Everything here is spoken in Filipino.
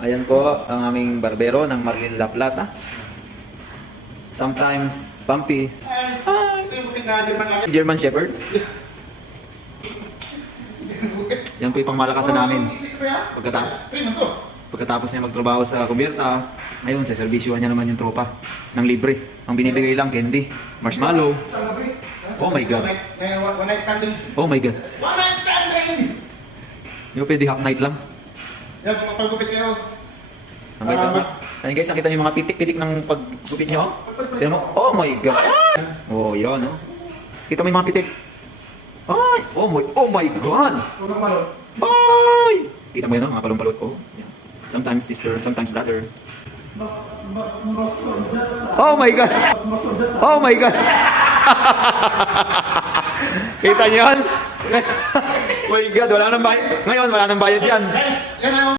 Ayan po ang aming barbero ng Marlin La Plata. Sometimes Pumpy. Ito yung bukit na German namin. German Shepherd. Yan po yung pangmalakasan namin. Pagkatapos niya magtrabaho sa kumbirta, ngayon sa servisyohan niya naman yung tropa ng libre. Ang binibigay lang, candy, marshmallow. Oh my God. One night standing. Oh my God. One night standing! Yung pwede half night lang. Yan, pagpagupit kayo. Ayun guys, nakita niyo yung mga pitik-pitik ng paggupit niyo? Tignan mo, oh my God. Oh, yun, oh. Kita mo yung mga pitik. Ay, oh my God. Ay! Kita mo yun, oh, mga palong-palot. Oh, yeah. Sometimes sister, sometimes brother. Oh my God! Oh my God! Kita niyo yun? Oh my God, wala nang bayad. Ngayon, wala nang bayad yan. Guys, yan ang